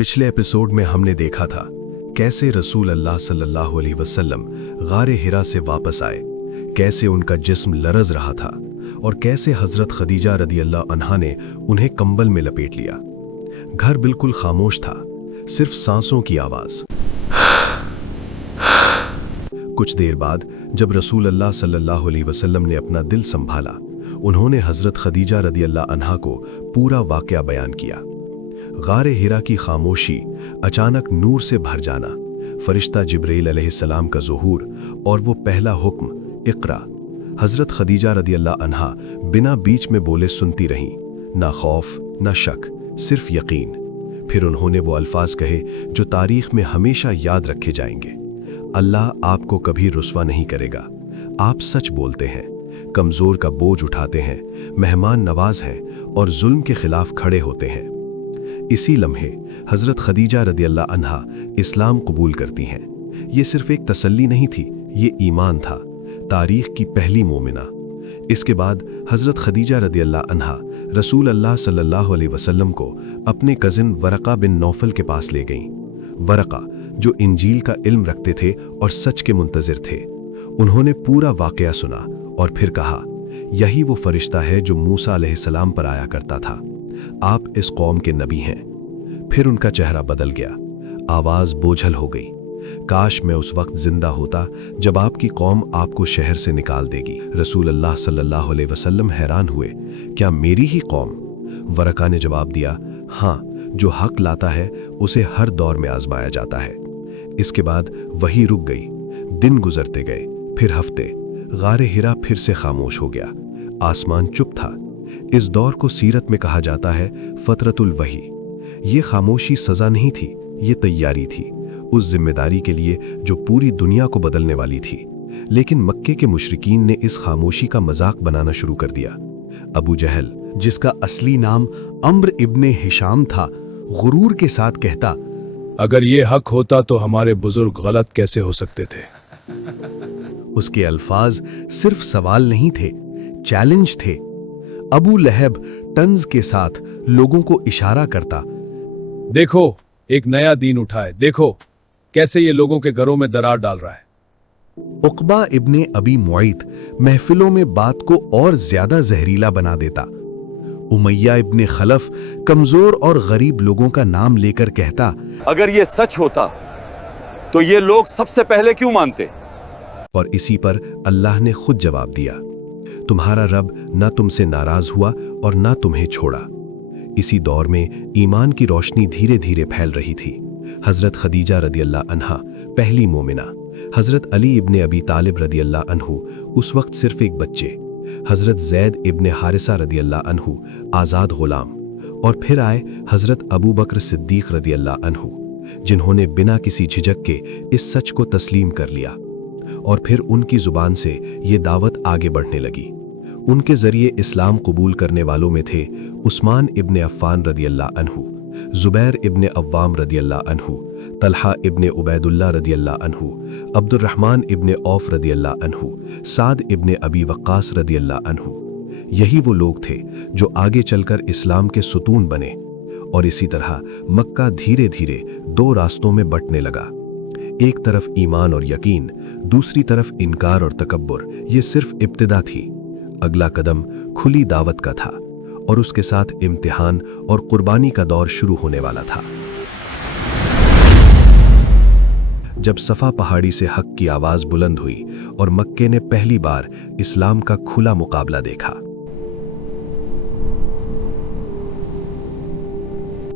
पिछले एपिसोड में हमने देखा था कैसे रसूल अल्लाह सल्लल्लाहु अलैहि वसल्लम गारे हिरा से वापस आए, कैसे उनका जिस्म लरज रहा था और कैसे हजरत खदीजा रदी अल्लाह अन्हा ने उन्हें कंबल में लपेट लिया। घर बिल्कुल खामोश था, सिर्फ सांसों की आवाज। कुछ देर बाद जब रसूल अल्लाह सल्लल्लाहु अलैहि वसल्लम ने अपना दिल संभाला, उन्होंने हजरत खदीजा रदी अल्लाह अन्हा को पूरा वाकया बयान किया। गारे हिरा की खामोशी, अचानक नूर से भर जाना, फरिश्ता जिब्रील अलैहिस्सलाम का ज़ुहूर और वो पहला हुक्म इक़रा। हजरत खदीजा रदी अल्लाह अन्हा बिना बीच में बोले सुनती रहीं, ना खौफ ना शक, सिर्फ यकीन। फिर उन्होंने वो अल्फाज कहे जो तारीख में हमेशा याद रखे जाएंगे। अल्लाह आपको कभी रुस्वा नहीं करेगा, आप सच बोलते हैं, कमज़ोर का बोझ उठाते हैं, मेहमान नवाज हैं और जुल्म के खिलाफ खड़े होते हैं। इसी लम्हे हजरत खदीजा रदी अल्लाह अन्हा इस्लाम कबूल करती हैं। ये सिर्फ एक तसल्ली नहीं थी, ये ईमान था, तारीख की पहली मोमिना। इसके बाद हजरत खदीजा रदी अल्लाह अन्हा रसूल अल्लाह सल्लल्लाहु अलैहि वसल्लम को अपने कज़िन वरक़ा बिन नौफल के पास ले गईं। वरक़ा जो इंजील का इल्म रखते थे और सच के मुंतज़िर थे, उन्होंने पूरा वाक़या सुना और फिर कहा, यही वो फरिश्ता है जो मूसा अलैहिस्सलाम पर आया करता था, आप इस कौम के नबी हैं। फिर उनका चेहरा बदल गया, आवाज बोझल हो गई। काश मैं उस वक्त जिंदा होता जब आपकी कौम आपको शहर से निकाल देगी। रसूल अल्लाह सल्लल्लाहु अलैहि वसल्लम हैरान हुए, क्या मेरी ही कौम? वरक़ा ने जवाब दिया, हाँ, जो हक लाता है उसे हर दौर में आजमाया जाता है। इसके बाद वही रुक गई। दिन गुजरते गए, फिर हफ्ते। गारे हिरा फिर से खामोश हो गया, आसमान चुप था। इस दौर को सीरत में कहा जाता है फतरतुल वही। ये खामोशी सजा नहीं थी, ये तैयारी थी उस जिम्मेदारी के लिए जो पूरी दुनिया को बदलने वाली थी। लेकिन मक्के के मुशरिकीन ने इस खामोशी का मजाक बनाना शुरू कर दिया। अबू जहल, जिसका असली नाम अम्र इब्ने हिशाम था, गुरूर के साथ कहता, अगर ये हक होता तो हमारे बुजुर्ग गलत कैसे हो सकते थे। उसके अल्फाज सिर्फ सवाल नहीं थे, चैलेंज थे। अबू लहब तंज के साथ लोगों को इशारा करता, देखो एक नया दीन उठा है, देखो कैसे ये लोगों के घरों में दरार डाल रहा है। उक़बा इब्ने अबी मुआइत महफिलों में बात को और ज्यादा जहरीला बना देता। उमैया इब्ने खलफ कमजोर और गरीब लोगों का नाम लेकर कहता, अगर ये सच होता तो ये लोग सबसे पहले क्यों मानते। और इसी पर अल्लाह ने खुद जवाब दिया, तुम्हारा रब न तुमसे नाराज हुआ और न तुम्हें छोड़ा। इसी दौर में ईमान की रोशनी धीरे धीरे फैल रही थी। हजरत खदीजा रदी अल्लाह अन्हा पहली मोमिना, हजरत अली इब्ने अबी तालिब रदी अल्लाह अन्हु उस वक्त सिर्फ एक बच्चे, हजरत जैद इब्ने हारिसा रदी अल्लाह अन्हु आज़ाद गुलाम, और फिर आए हजरत अबू बकर सिद्दीक रदी अल्लाह अन्हु, जिन्होंने बिना किसी झिझक के इस सच को तस्लीम कर लिया। और फिर उनकी जुबान से ये दावत आगे बढ़ने लगी। उनके जरिए इस्लाम कबूल करने वालों में थे उस्मान इब्ने अफ़्फ़ान रदी अल्लाह अन्हु, ज़ुबैर इब्ने अव्वाम रदी अल्लाह अन्हु, तलहा इब्ने उबैदुल्लाह रदी अल्लाह अन्हु, अब्दुर्रहमान इब्ने औफ रदी अल्लाह अन्हु, साद इब्ने अबी वक्कास रदी अल्लाह अन्हु। यही वो लोग थे जो आगे चलकर इस्लाम के सुतून बने। और इसी तरह मक्का धीरे धीरे दो रास्तों में बंटने लगा। एक तरफ ईमान और यकीन, दूसरी तरफ इनकार और तकब्बुर। ये सिर्फ इब्तिदा थी। अगला कदम खुली दावत का था और उसके साथ इम्तिहान और कुर्बानी का दौर शुरू होने वाला था। जब सफा पहाड़ी से हक की आवाज बुलंद हुई और मक्के ने पहली बार इस्लाम का खुला मुकाबला देखा,